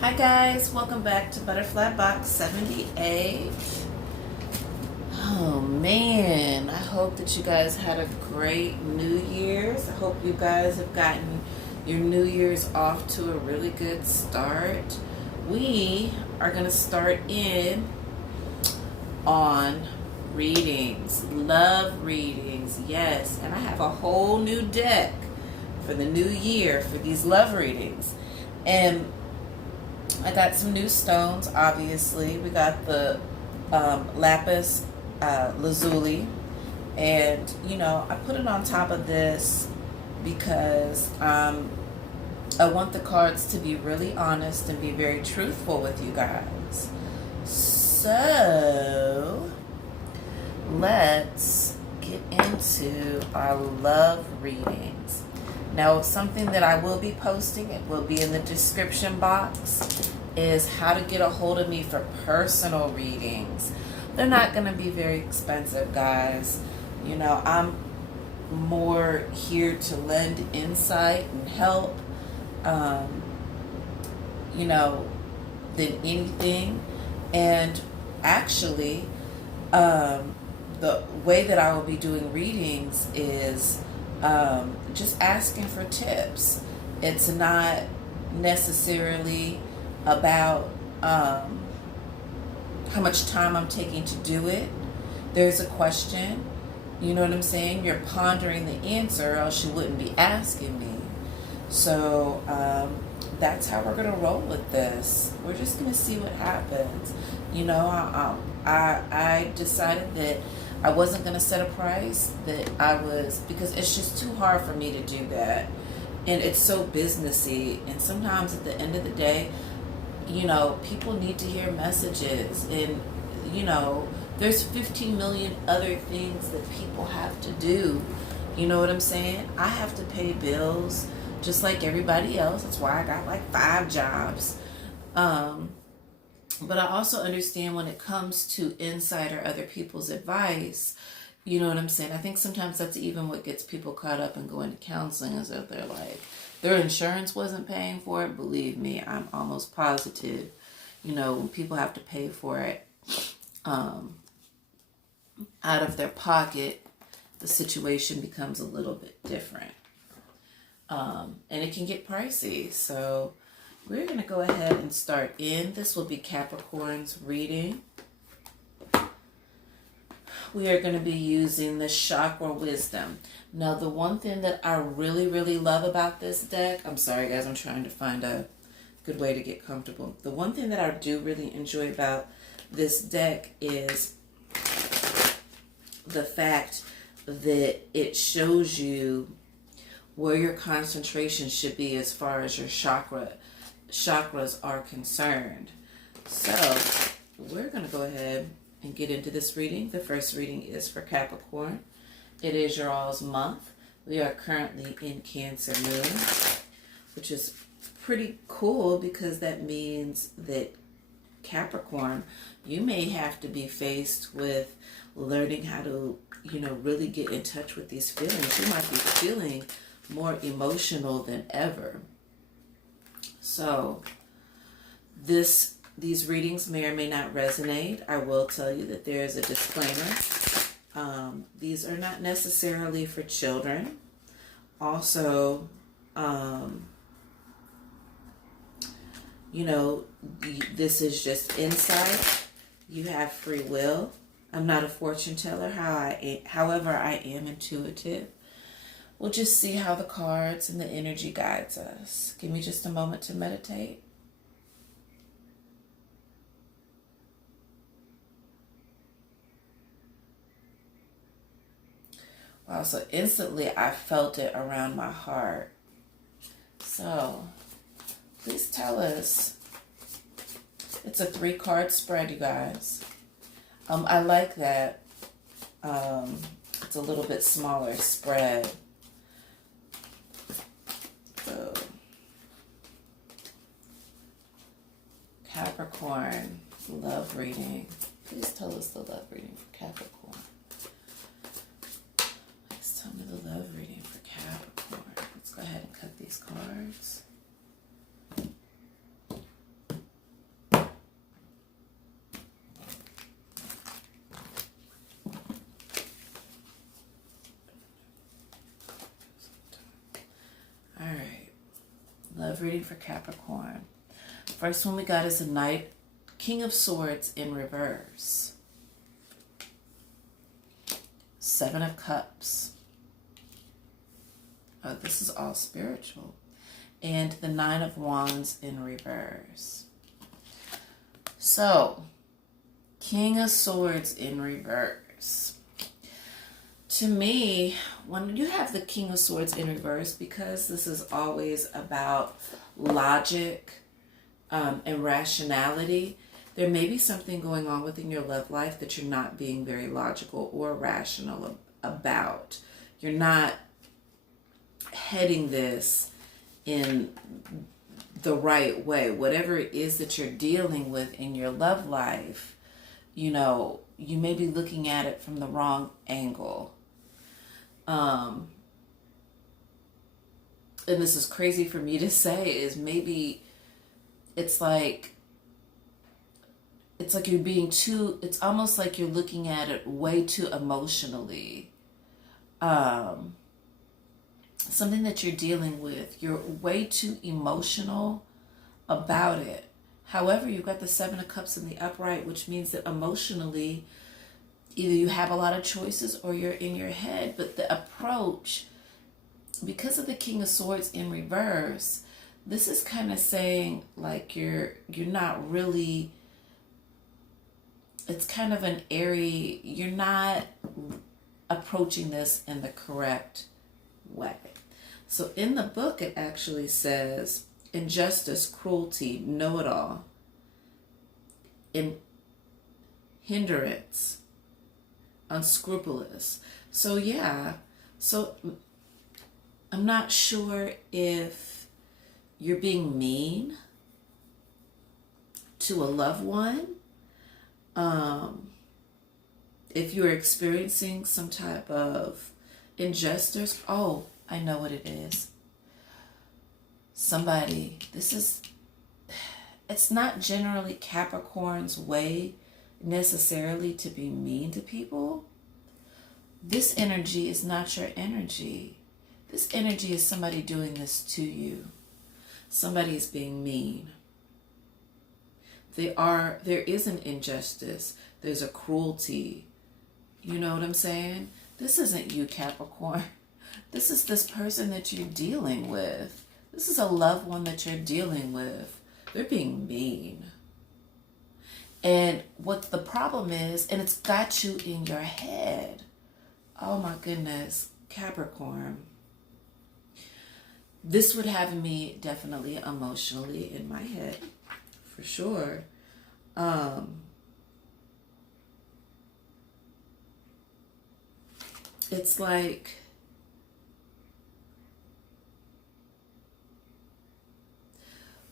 Hi guys, welcome back to Butterfly Box 78. Oh man, I hope that you guys had a great New Year's. I hope you guys have gotten your New Year's off to a really good start. We are going to start in on readings, love readings, yes. And I have a whole new deck for the new year for these love readings. And I got some new stones, obviously. We got the lapis lazuli. And, I put it on top of this because I want the cards to be really honest and be very truthful with you guys. So, let's get into our love readings. Now, something that I will be posting, it will be in the description box, is how to get a hold of me for personal readings. They're not going to be very expensive, guys. I'm more here to lend insight and help, than anything. And actually, the way that I will be doing readings is just asking for tips. It's not necessarily about how much time I'm taking to do it. There's a question, you know what I'm saying? You're pondering the answer, or else you wouldn't be asking me. So that's how we're going to roll with this. We're just going to see what happens. I decided that I wasn't going to set a price, because it's just too hard for me to do that. And it's so businessy. And sometimes at the end of the day, people need to hear messages. And, there's 15 million other things that people have to do. You know what I'm saying? I have to pay bills just like everybody else. That's why I got like 5 jobs. But I also understand when it comes to insight or other people's advice, you know what I'm saying? I think sometimes that's even what gets people caught up in going to counseling, is that they're like, their insurance wasn't paying for it. Believe me, I'm almost positive, when people have to pay for it out of their pocket, the situation becomes a little bit different. And it can get pricey. So we're going to go ahead and start in. This will be Capricorn's reading. We are going to be using the Chakra Wisdom. Now, the one thing that I really, really love about this deck, I'm sorry guys, I'm trying to find a good way to get comfortable. The one thing that I do really enjoy about this deck is the fact that it shows you where your concentration should be as far as your chakras are concerned. So we're going to go ahead and get into this reading. The first reading is for Capricorn. It is your all's month. We are currently in Cancer moon, which is pretty cool because that means that Capricorn, you may have to be faced with learning how to, really get in touch with these feelings. You might be feeling more emotional than ever. So these readings may or may not resonate. I will tell you that there is a disclaimer. These are not necessarily for children. Also, this is just insight. You have free will. I'm not a fortune teller. However, I am intuitive. We'll just see how the cards and the energy guides us. Give me just a moment to meditate. Wow, so instantly I felt it around my heart. So, please tell us. It's a 3-card spread, you guys. I like that. It's a little bit smaller spread. So, Capricorn, love reading. Please tell us the love reading for Capricorn. Please tell me the love reading for Capricorn. Let's go ahead and cut these cards. love reading for Capricorn. First one we got is a Knight, King of Swords in reverse. Seven of Cups. Oh, this is all spiritual. And the Nine of Wands in reverse. So, King of Swords in reverse. To me, when you have the King of Swords in reverse, because this is always about logic and rationality, there may be something going on within your love life that you're not being very logical or rational about. You're not heading this in the right way. Whatever it is that you're dealing with in your love life, you know, you may be looking at it from the wrong angle. And this is crazy for me to say, is maybe it's like you're being too, it's almost like you're looking at it way too emotionally. Something that you're dealing with, you're way too emotional about it. However, you've got the Seven of Cups in the upright, which means that emotionally, either you have a lot of choices or you're in your head. But the approach, because of the King of Swords in reverse, this is kind of saying like you're not really, it's kind of an airy, you're not approaching this in the correct way. So in the book, it actually says injustice, cruelty, know-it-all, hindrance, unscrupulous. So yeah, so I'm not sure if you're being mean to a loved one, if you're experiencing some type of injustice. Oh, I know what it is. Somebody, it's not generally Capricorn's way necessarily to be mean to people. This energy is not your energy. This energy is somebody doing this to you. Somebody is being mean. There is an injustice. There's a cruelty. You know what I'm saying? This isn't you, Capricorn. This is this person that you're dealing with. This is a loved one that you're dealing with. They're being mean. And what the problem is, and it's got you in your head. Oh my goodness, Capricorn. This would have me definitely emotionally in my head, for sure. It's like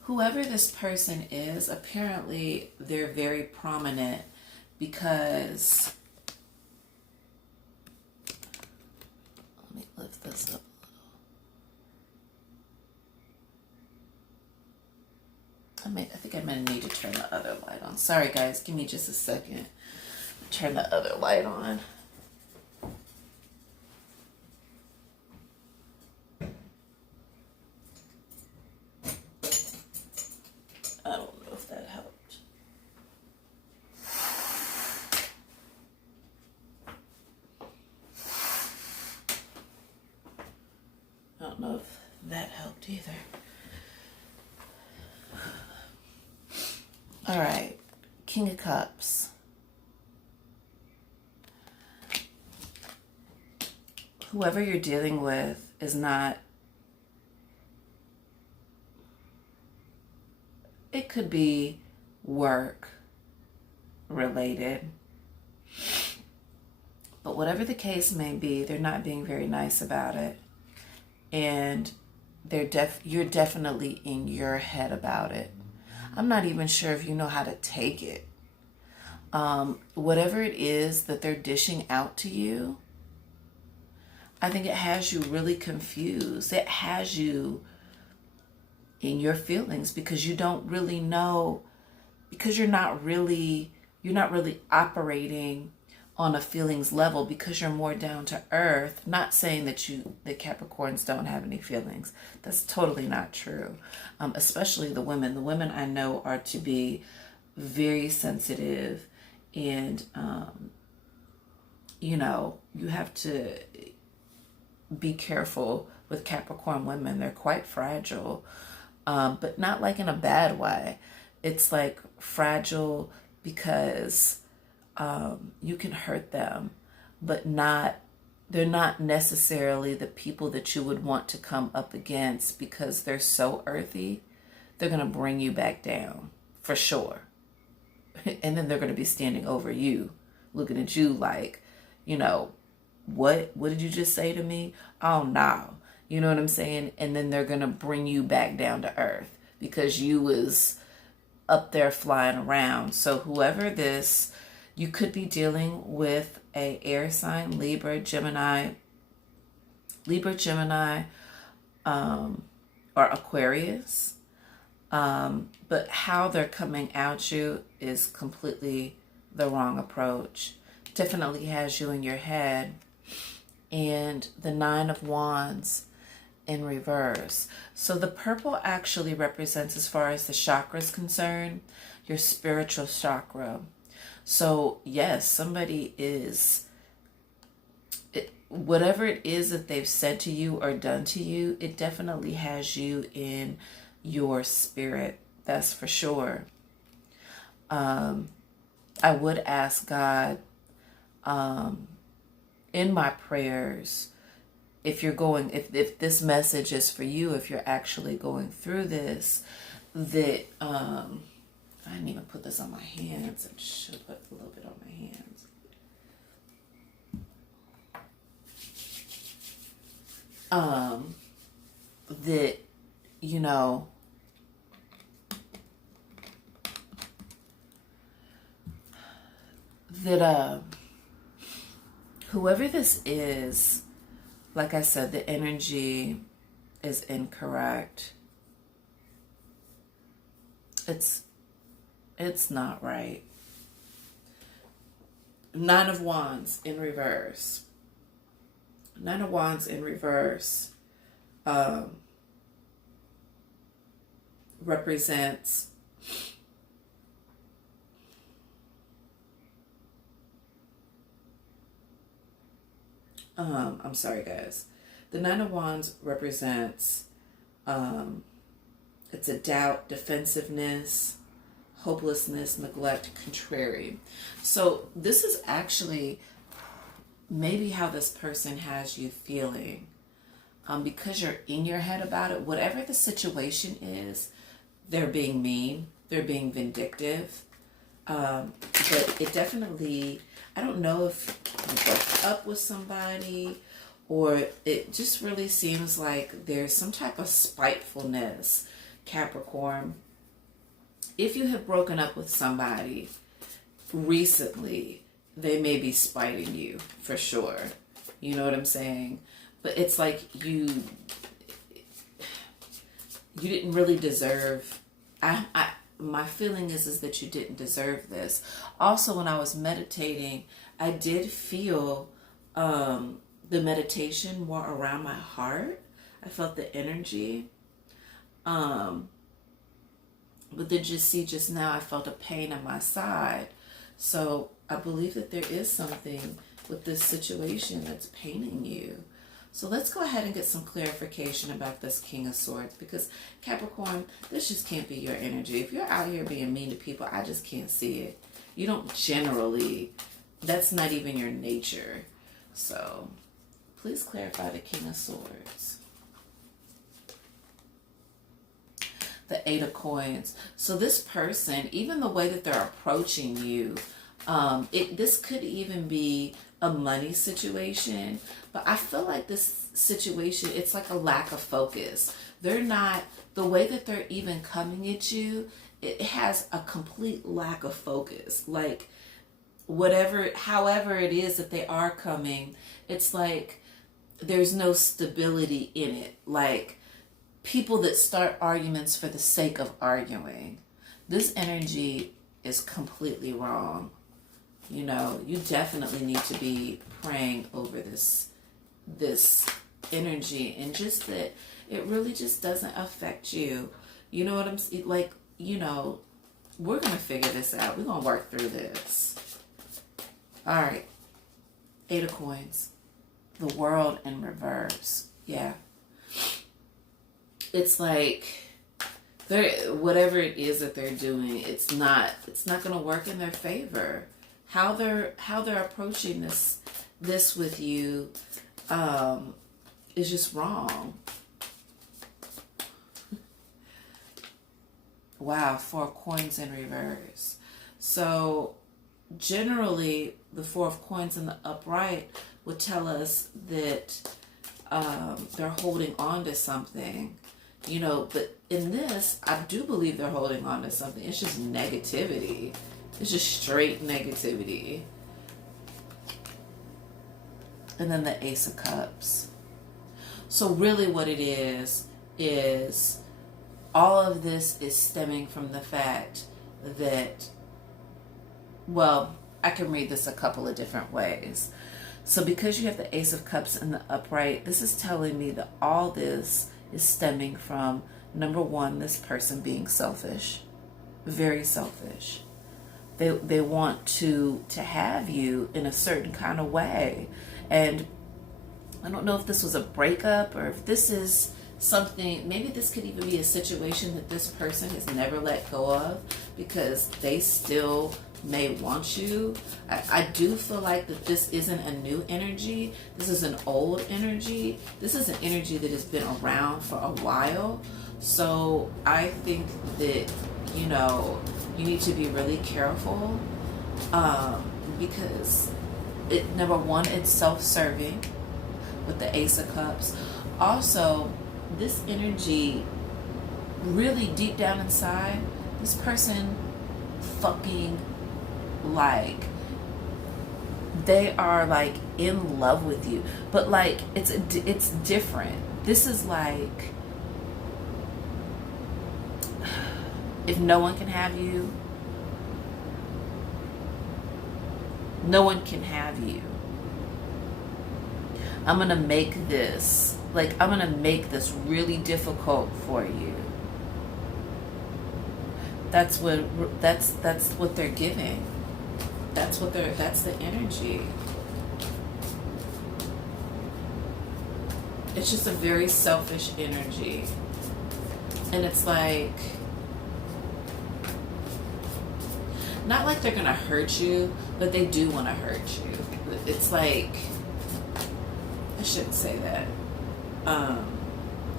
whoever this person is, apparently they're very prominent because, let me lift this up a little. I think I'm going to need to turn the other light on. Sorry guys, give me just a second. Turn the other light on. I don't know if that helped. I don't know if that helped either. All right, King of Cups. Whoever you're dealing with is not, it could be work related, but whatever the case may be, they're not being very nice about it, and you're definitely in your head about it. I'm not even sure if you know how to take it. Whatever it is that they're dishing out to you, I think it has you really confused. It has you in your feelings because you don't really know, because you're not really operating on a feelings level because you're more down to earth. Not saying that that Capricorns don't have any feelings. That's totally not true. Especially the women. The women I know are to be very sensitive, and you know, you have to be careful with Capricorn women. They're quite fragile, but not like in a bad way. It's like fragile because you can hurt them, but they're not necessarily the people that you would want to come up against because they're so earthy. They're going to bring you back down for sure. And then they're going to be standing over you, looking at you like, you know, what did you just say to me? Oh, no. You know what I'm saying? And then they're going to bring you back down to earth because you was up there flying around. So whoever this, you could be dealing with a air sign, Libra, Gemini, or Aquarius. But how they're coming at you is completely the wrong approach. Definitely has you in your head. And the Nine of Wands in reverse. So the purple actually represents, as far as the chakra is concerned, your spiritual chakra. So yes, somebody is, whatever it is that they've said to you or done to you, it definitely has you in your spirit. That's for sure. I would ask God in my prayers, if you're going, if this message is for you, if you're actually going through this, that I didn't even put this on my hands. I should put a little bit on my hands. That, you know, that whoever this is, like I said, the energy is incorrect. It's not right. Nine of Wands in reverse. Nine of Wands in reverse represents I'm sorry, guys. The Nine of Wands represents it's a doubt, defensiveness, hopelessness, neglect, contrary. So this is actually maybe how this person has you feeling. Because you're in your head about it, whatever the situation is, they're being mean, they're being vindictive. But it definitely, I don't know if you broke up with somebody, or it just really seems like there's some type of spitefulness, Capricorn. If you have broken up with somebody recently, they may be spiting you for sure. You know what I'm saying? But it's like you didn't really deserve. My feeling is that you didn't deserve this. Also, when I was meditating, I did feel the meditation more around my heart. I felt the energy. But then just now I felt a pain in my side. So I believe that there is something with this situation that's paining you. So let's go ahead and get some clarification about this King of Swords, because Capricorn, this just can't be your energy. If you're out here being mean to people, I just can't see it. You don't generally, that's not even your nature. So please clarify the King of Swords. The Eight of Coins. So this person, even the way that they're approaching you, this could even be a money situation, but I feel like this situation, it's like a lack of focus. They're not, the way that they're even coming at you, it has a complete lack of focus. Like however it is that they are coming, it's like there's no stability in it. Like people that start arguments for the sake of arguing. This energy is completely wrong. You know, you definitely need to be praying over this energy, and just that it really just doesn't affect you. You know what I'm like, you know, we're going to figure this out. We're going to work through this. All right. 8 of Coins. The World in reverse. Yeah. It's like whatever it is that they're doing, it's not going to work in their favor. How they're approaching this with you is just wrong. Wow, 4 of Coins in reverse. So generally, the 4 of Coins in the upright would tell us that they're holding on to something, you know, but in this, I do believe they're holding on to something. It's just negativity. It's just straight negativity. And then the Ace of Cups. So really what it is all of this is stemming from the fact that, well, I can read this a couple of different ways. So because you have the Ace of Cups in the upright, this is telling me that all this is stemming from, number one, this person being selfish, very selfish. They want to have you in a certain kind of way. And I don't know if this was a breakup or if this is something, maybe this could even be a situation that this person has never let go of because they still may want you. I do feel like that this isn't a new energy. This is an old energy. This is an energy that has been around for a while. So I think that, you know, you need to be really careful because number one, it's self-serving with the Ace of Cups. Also, this energy, really deep down inside, this person fucking, like, they are like in love with you, but like it's different. This is like, if no one can have you, no one can have you. I'm going to make this, like, I'm going to make this really difficult for you. That's what they're giving. That's the energy. It's just a very selfish energy. And it's like, not like they're gonna hurt you, but they do want to hurt you. It's like, I shouldn't say that,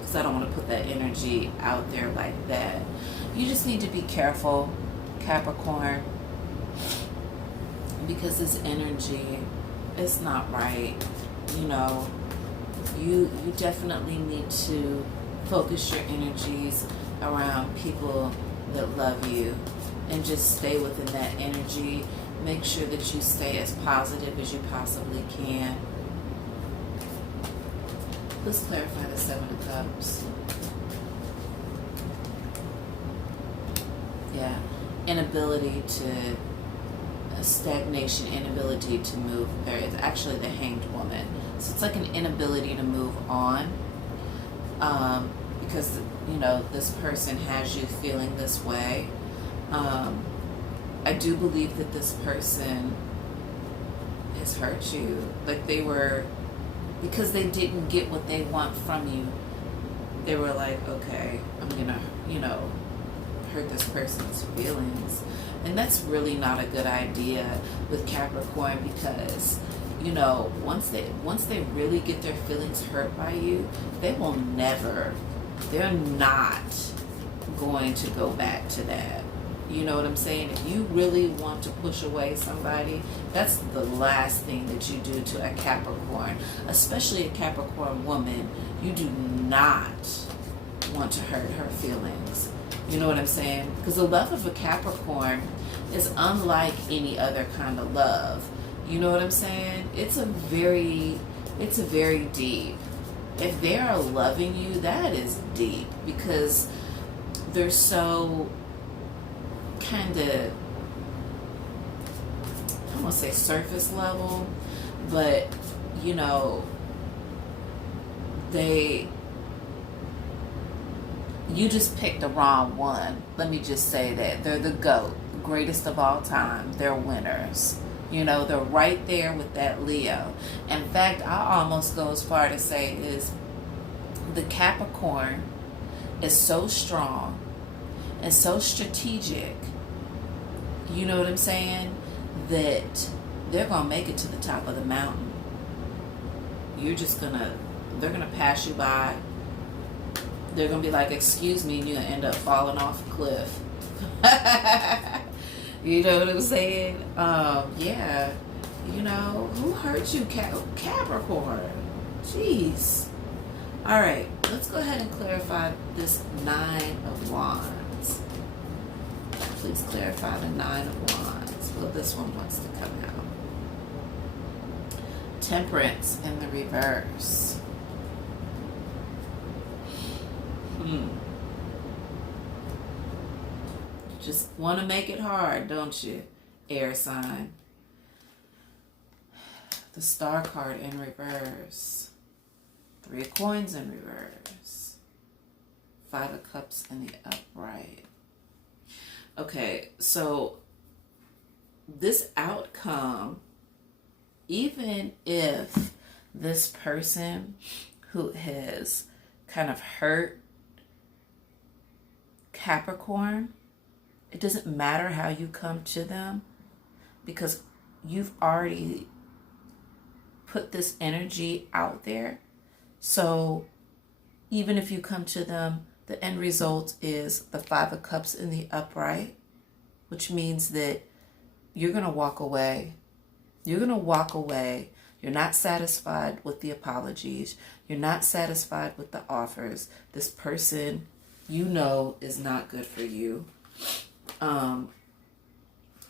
because I don't want to put that energy out there like that. You just need to be careful, Capricorn, because this energy is not right. You know, you definitely need to focus your energies around people that love you and just stay within that energy. Make sure that you stay as positive as you possibly can. Let's clarify the 7 of Cups. Yeah, inability to, stagnation, inability to move. There is actually the Hanged Woman. So it's like an inability to move on, because, you know, this person has you feeling this way. I do believe that this person has hurt you. Like, they were, because they didn't get what they want from you, they were like, okay, I'm gonna, you know, hurt this person's feelings. And that's really not a good idea with Capricorn, because, you know, once they really get their feelings hurt by you, they will never, they're not going to go back to that. You know what I'm saying? If you really want to push away somebody, that's the last thing that you do to a Capricorn, especially a Capricorn woman. You do not want to hurt her feelings. You know what I'm saying? Because the love of a Capricorn is unlike any other kind of love. You know what I'm saying? It's a very deep. If they are loving you, that is deep, because they're so kind of I won't say surface level, but you know, you just picked the wrong one. Let me just say that. They're the GOAT, greatest of all time. They're winners. You know, they're right there with that Leo. In fact, I almost go as far to say is the Capricorn is so strong and so strategic, you know what I'm saying, that they're going to make it to the top of the mountain. They're going to pass you by. They're going to be like, excuse me, and you're going to end up falling off a cliff. You know what I'm saying? Yeah. You know, who hurt you, Capricorn? Jeez. All right, let's go ahead and clarify this Nine of Wands. Please clarify the Nine of Wands. Well, this one wants to come out. Temperance in the reverse. Just want to make it hard, don't you? Air sign. The Star card in reverse. 3 of Coins in reverse. 5 of Cups in the upright. Okay, so this outcome, even if this person who has kind of hurt Capricorn, it doesn't matter how you come to them, because you've already put this energy out there. So even if you come to them, the end result is the 5 of Cups in the upright, which means that you're going to walk away. You're going to walk away. You're not satisfied with the apologies. You're not satisfied with the offers. This person, you know, is not good for you. And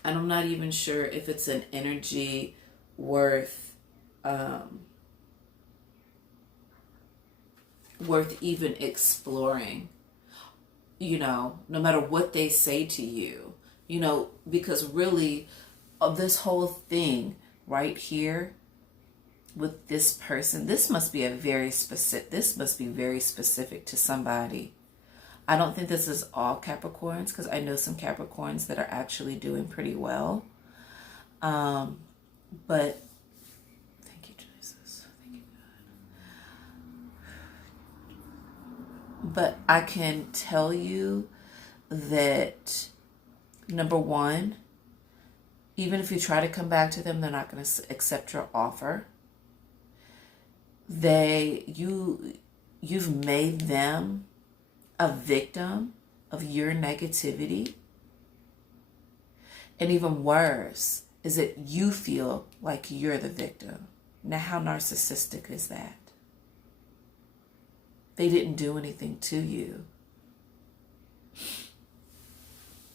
I'm not even sure if it's an energy worth even exploring, you know, no matter what they say to you, you know, because really of this whole thing right here with this person, this must be very specific to somebody. I don't think this is all Capricorns, because I know some Capricorns that are actually doing pretty well. But thank you, Jesus. Thank you, God. But I can tell you that, number one, even if you try to come back to them, they're not going to accept your offer. You've made them a victim of your negativity. And even worse is that you feel like you're the victim. Now, how narcissistic is that? They didn't do anything to you.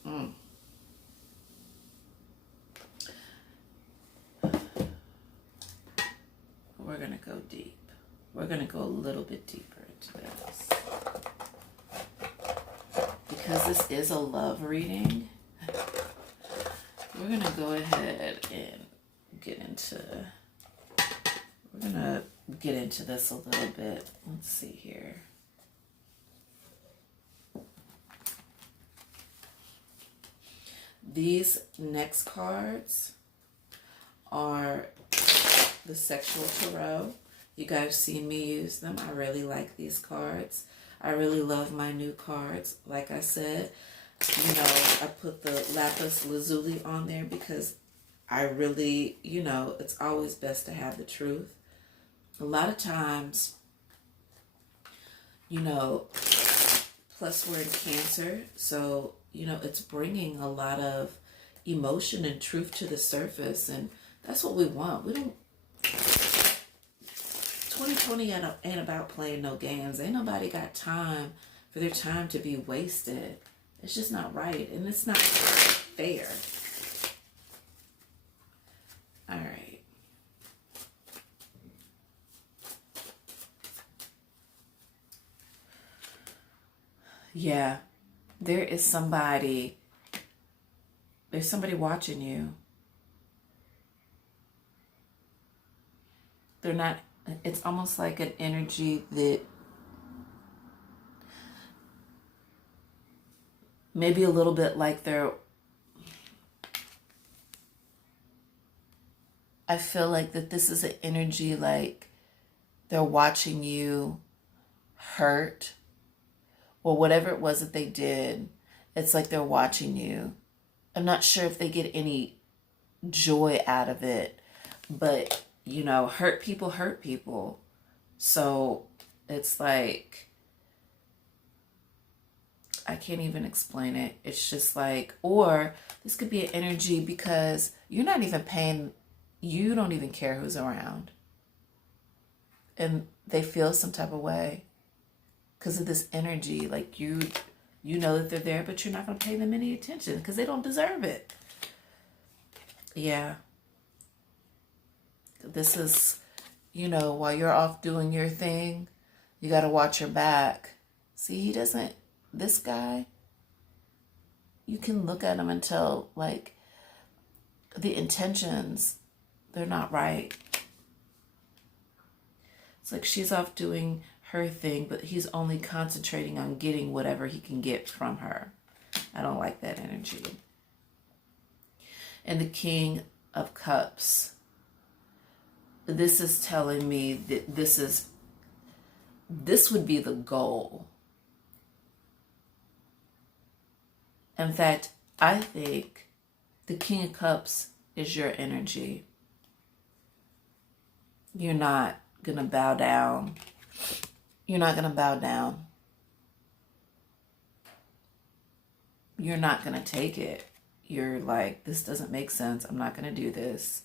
We're going to go deep. We're going to go a little bit deeper into this. Because this is a love reading, we're going to go ahead and get into this a little bit. Let's see here. These next cards are the Sexual Tarot. You guys have seen me use them. I really like these cards. I really love my new cards. Like I said, you know, I put the lapis lazuli on there because I really, you know, it's always best to have the truth. A lot of times, you know, plus we're in Cancer, so, you know, it's bringing a lot of emotion and truth to the surface, and that's what we want. We don't... 2020 ain't about playing no games. Ain't nobody got time for their time to be wasted. It's just not right, and it's not fair. All right. Yeah, there's somebody watching you. they're not, it's almost like an energy that maybe a little bit like I feel like that this is an energy like they're watching you hurt or whatever it was that they did. It's like they're watching you. I'm not sure if they get any joy out of it, but you know, hurt people hurt people. So it's like, I can't even explain it. It's just like, or this could be an energy because you're not even paying, you don't even care who's around. And they feel some type of way because of this energy. Like you know that they're there, but you're not going to pay them any attention because they don't deserve it. Yeah. This is, you know, while you're off doing your thing, you got to watch your back. See, he doesn't, this guy, you can look at him and tell, like, the intentions, they're not right. It's like she's off doing her thing, but he's only concentrating on getting whatever he can get from her. I don't like that energy. And the King of Cups. This is telling me that this would be the goal. In fact, I think the King of Cups is your energy. You're not going to bow down. You're not going to bow down. You're not going to take it. You're like, this doesn't make sense. I'm not going to do this.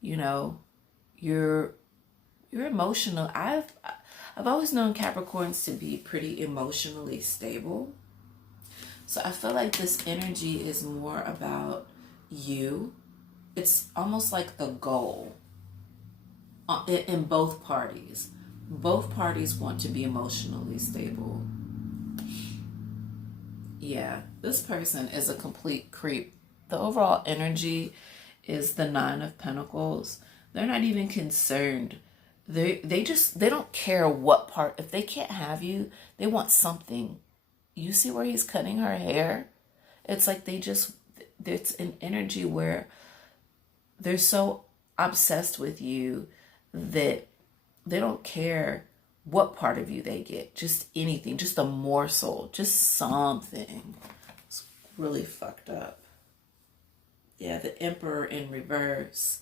You know, you're emotional. I've always known Capricorns to be pretty emotionally stable. So I feel like this energy is more about you. It's almost like the goal in both parties. Both parties want to be emotionally stable. Yeah, this person is a complete creep. The overall energy is the Nine of Pentacles. They're not even concerned. They don't care what part. If they can't have you, they want something. You see where he's cutting her hair? It's like it's an energy where they're so obsessed with you that they don't care what part of you they get. Just anything, just a morsel, just something. It's really fucked up. Yeah, the Emperor in reverse.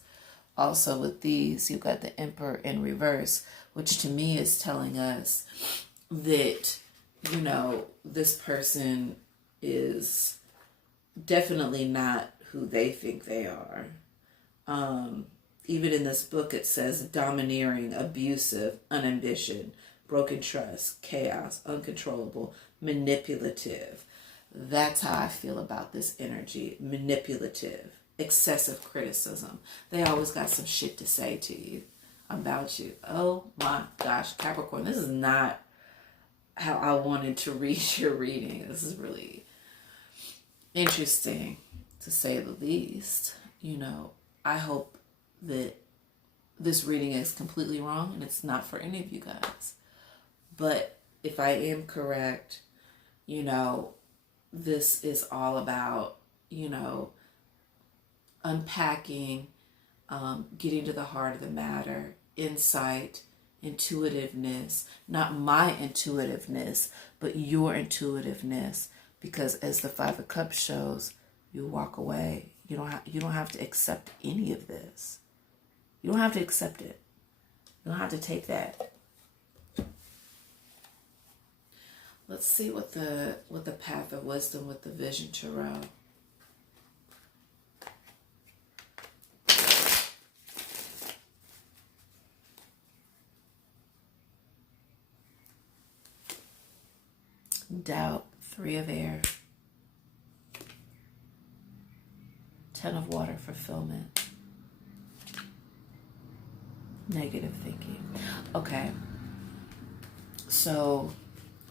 Also with these, you've got the Emperor in reverse, which to me is telling us that, you know, this person is definitely not who they think they are. Even in this book, it says domineering, abusive, unambition, broken trust, chaos, uncontrollable, manipulative. That's how I feel about this energy. Manipulative, excessive criticism. They always got some shit to say to you about you. Oh my gosh, Capricorn, this is not how I wanted to read your reading. This is really interesting, to say the least. You know, I hope that this reading is completely wrong and it's not for any of you guys. But if I am correct, you know, this is all about, you know, unpacking, getting to the heart of the matter, insight, intuitiveness, not my intuitiveness, but your intuitiveness. Because as the Five of Cups shows, you walk away. You don't have to accept any of this. You don't have to accept it. You don't have to take that. Let's see what the path of wisdom with the Vision Tarot. Doubt, Three of Air. 10 of Water, fulfillment. Negative thinking. Okay. So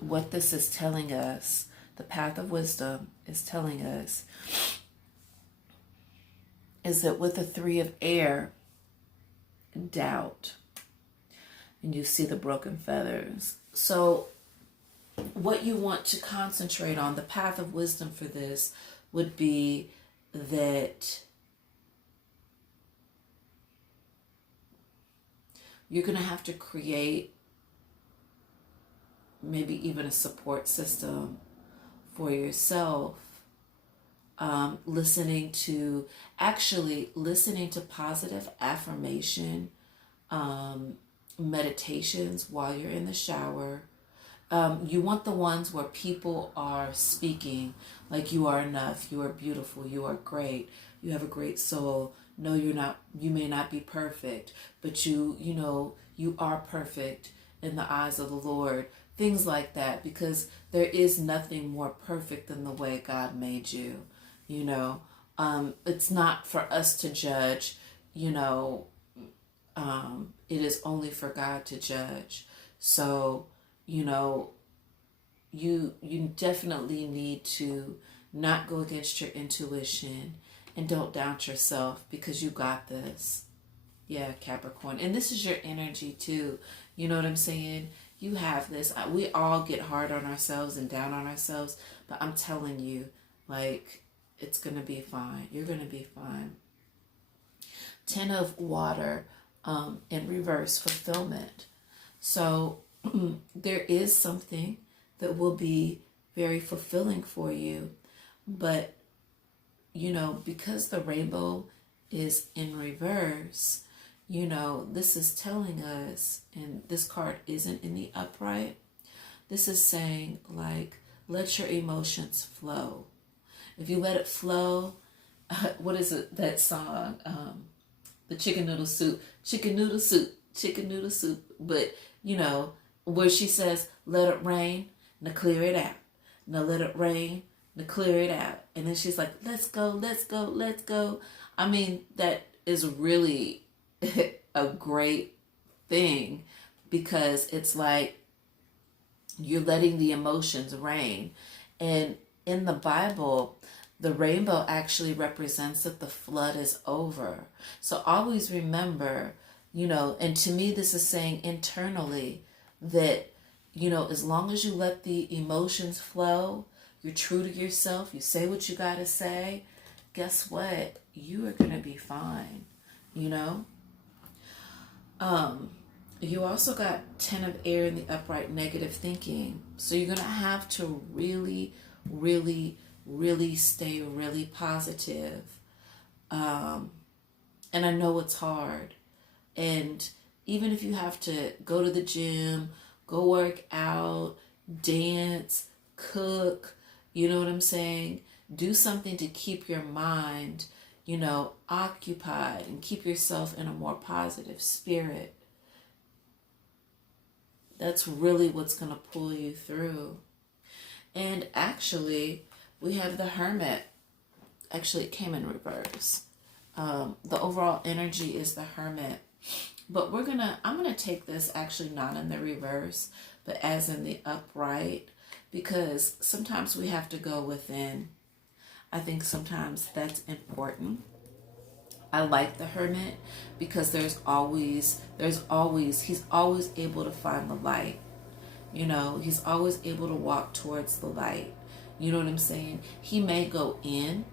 what this is telling us, the path of wisdom is telling us, is that with the Three of Air, doubt. and you see the broken feathers. So what you want to concentrate on, the path of wisdom for this would be that you're going to have to create maybe even a support system for yourself. Listening to positive affirmation meditations while you're in the shower. You want the ones where people are speaking like you are enough, you are beautiful, you are great, you have a great soul. No, you're not. You may not be perfect, but you are perfect in the eyes of the Lord. Things like that, because there is nothing more perfect than the way God made you. It's not for us to judge. It is only for God to judge. So, you definitely need to not go against your intuition, and don't doubt yourself, because you got this. Yeah, Capricorn. And this is your energy too. You know what I'm saying? You have this. We all get hard on ourselves and down on ourselves, but I'm telling you, like, it's going to be fine. You're going to be fine. 10 of water in reverse, fulfillment. So there is something that will be very fulfilling for you, but because the rainbow is in reverse, this is telling us, and this card isn't in the upright, this is saying, like, let your emotions flow. If you let it flow, what is it, that song, the chicken noodle soup, but where she says, let it rain, now clear it out. Now let it rain, now clear it out. And then she's like, let's go, let's go, let's go. I mean, that is really a great thing, because it's like you're letting the emotions rain. And in the Bible, the rainbow actually represents that the flood is over. So always remember, and to me this is saying internally that, as long as you let the emotions flow, you're true to yourself, you say what you gotta say, guess what? You are gonna be fine, You also got 10 of air in the upright, negative thinking. So you're gonna have to really, really, really stay really positive. And I know it's hard. And even if you have to go to the gym, go work out, dance, cook, you know what I'm saying? Do something to keep your mind, occupied, and keep yourself in a more positive spirit. That's really what's going to pull you through. And actually, we have the Hermit. Actually, it came in reverse. The overall energy is the Hermit. But I'm going to take this actually not in the reverse, but as in the upright, because sometimes we have to go within. I think sometimes that's important. I like the Hermit because he's always able to find the light. He's always able to walk towards the light. You know what I'm saying? He may go in,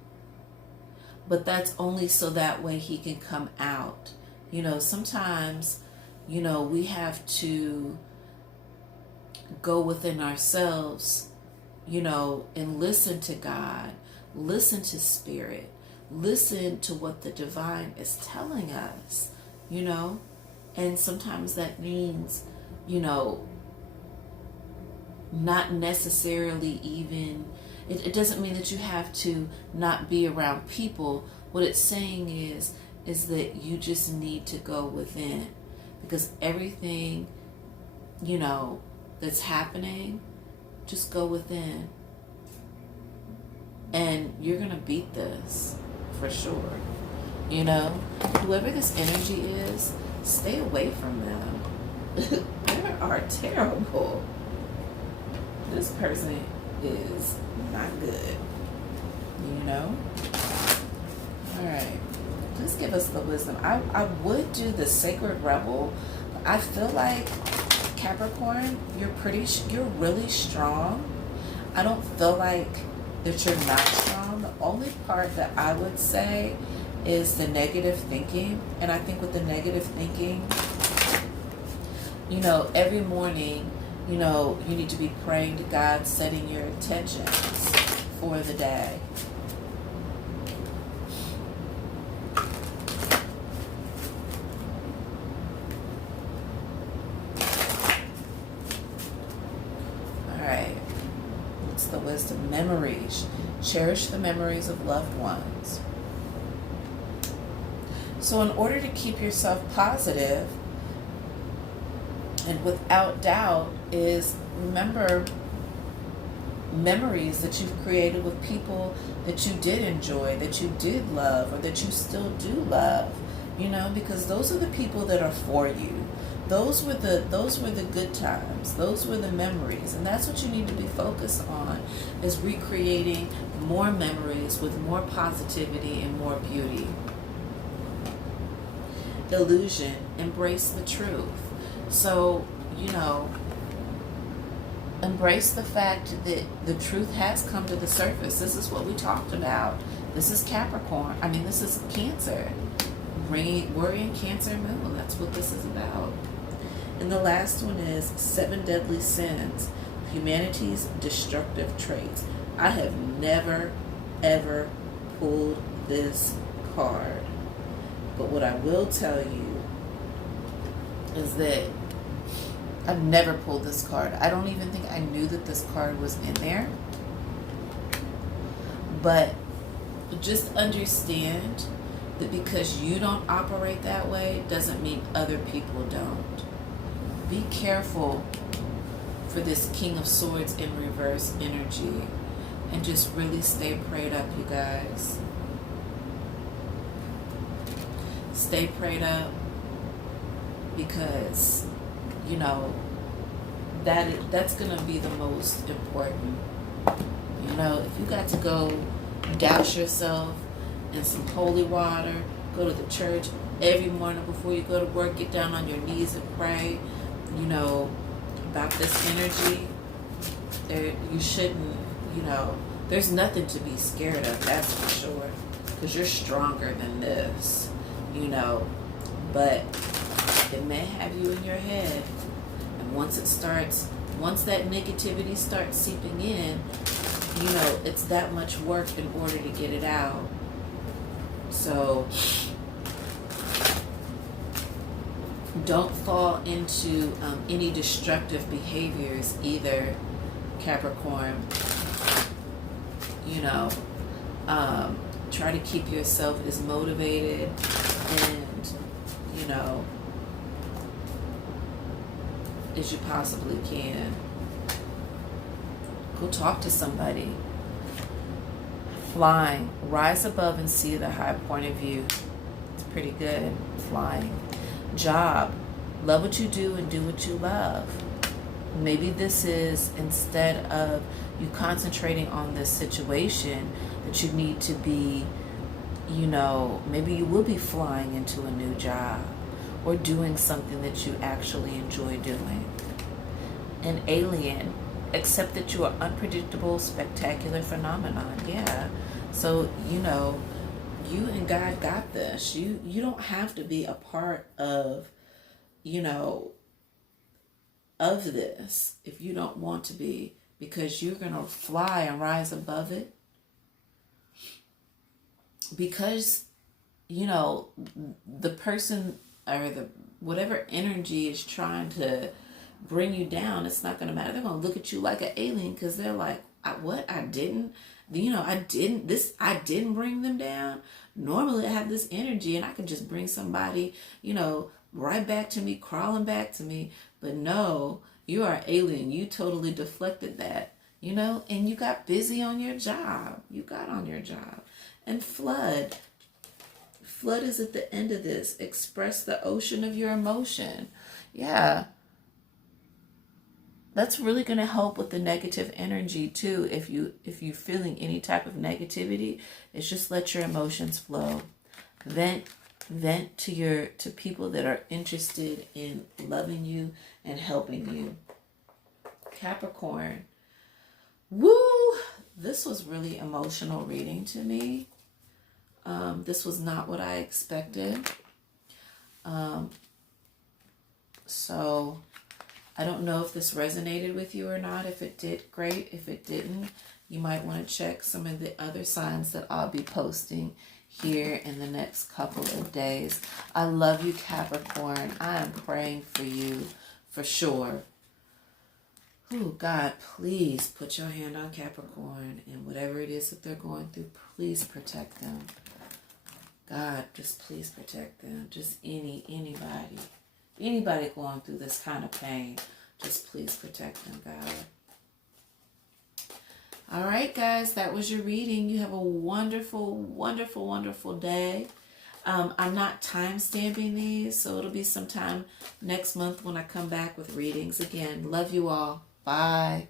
but that's only so that way he can come out. Sometimes, we have to go within ourselves, and listen to God, listen to Spirit, listen to what the divine is telling us, and sometimes that means, not necessarily even, it doesn't mean that you have to not be around people. What it's saying is that you just need to go within, because everything, that's happening, just go within. And you're going to beat this for sure. Whoever this energy is, stay away from them. They are terrible. This person is not good. All right. Just give us the wisdom. I would do the Sacred Rebel, but I feel like Capricorn, you're really strong. I don't feel like that you're not strong. The only part that I would say is the negative thinking. And I think with the negative thinking, you know, every morning, you know, you need to be praying to God, setting your intentions for the day. The wisdom, memories. Cherish the memories of loved ones. So in order to keep yourself positive and without doubt is remember memories that you've created with people that you did enjoy, that you did love, or that you still do love, you know, because those are the people that are for you. Those were the good times. Those were the memories. And that's what you need to be focused on, is recreating more memories with more positivity and more beauty. Illusion. Embrace the truth. So, you know, embrace the fact that the truth has come to the surface. This is what we talked about. This is Capricorn. I mean, this is Cancer. Worry and Cancer moon. That's what this is about. And the last one is 7 Deadly Sins, humanity's destructive traits. I have never, ever pulled this card. But what I will tell you is that I've never pulled this card. I don't even think I knew that this card was in there. But just understand that because you don't operate that way doesn't mean other people don't. Be careful for this King of Swords in reverse energy, and just really stay prayed up, you guys. Stay prayed up, because, you know, that's going to be the most important. You know, if you got to go douse yourself in some holy water, go to the church every morning before you go to work, get down on your knees and pray, you know, about this energy, you shouldn't, you know, there's nothing to be scared of, that's for sure, because you're stronger than this, you know, but it may have you in your head, and once that negativity starts seeping in, you know, it's that much work in order to get it out. So don't fall into any destructive behaviors either, Capricorn. You know, try to keep yourself as motivated and, you know, as you possibly can. Go talk to somebody. Flying. Rise above and see the high point of view. It's pretty good. Flying. Job. Love what you do and do what you love. Maybe this is, instead of you concentrating on this situation, that you need to be, you know, maybe you will be flying into a new job or doing something that you actually enjoy doing. An alien. Accept that you are unpredictable, spectacular phenomenon. Yeah. So, you know, you and God got this. You don't have to be a part of, you know, of this if you don't want to be, because you're going to fly and rise above it. Because, you know, the person or the whatever energy is trying to bring you down, it's not going to matter. They're going to look at you like an alien, because they're like, I didn't bring them down. Normally I have this energy and I can just bring somebody, you know, right back to me, crawling back to me. But no, you are an alien. You totally deflected that, you know, and you got busy on your job. You got on your job. And flood. Flood is at the end of this. Express the ocean of your emotion. Yeah. That's really going to help with the negative energy too. If you're feeling any type of negativity, it's just let your emotions flow. Vent Vent to people that are interested in loving you and helping you. Capricorn. Woo! This was really emotional reading to me. This was not what I expected. So I don't know if this resonated with you or not. If it did, great. If it didn't, you might want to check some of the other signs that I'll be posting here in the next couple of days. I love you, Capricorn. I am praying for you for sure. Oh, God, please put your hand on Capricorn, and whatever it is that they're going through, please protect them. God, just please protect them. Just anybody going through this kind of pain, just please protect them, God. All right, guys, that was your reading. You have a wonderful, wonderful, wonderful day. I'm not time stamping these, so it'll be sometime next month when I come back with readings again. Love you all. Bye.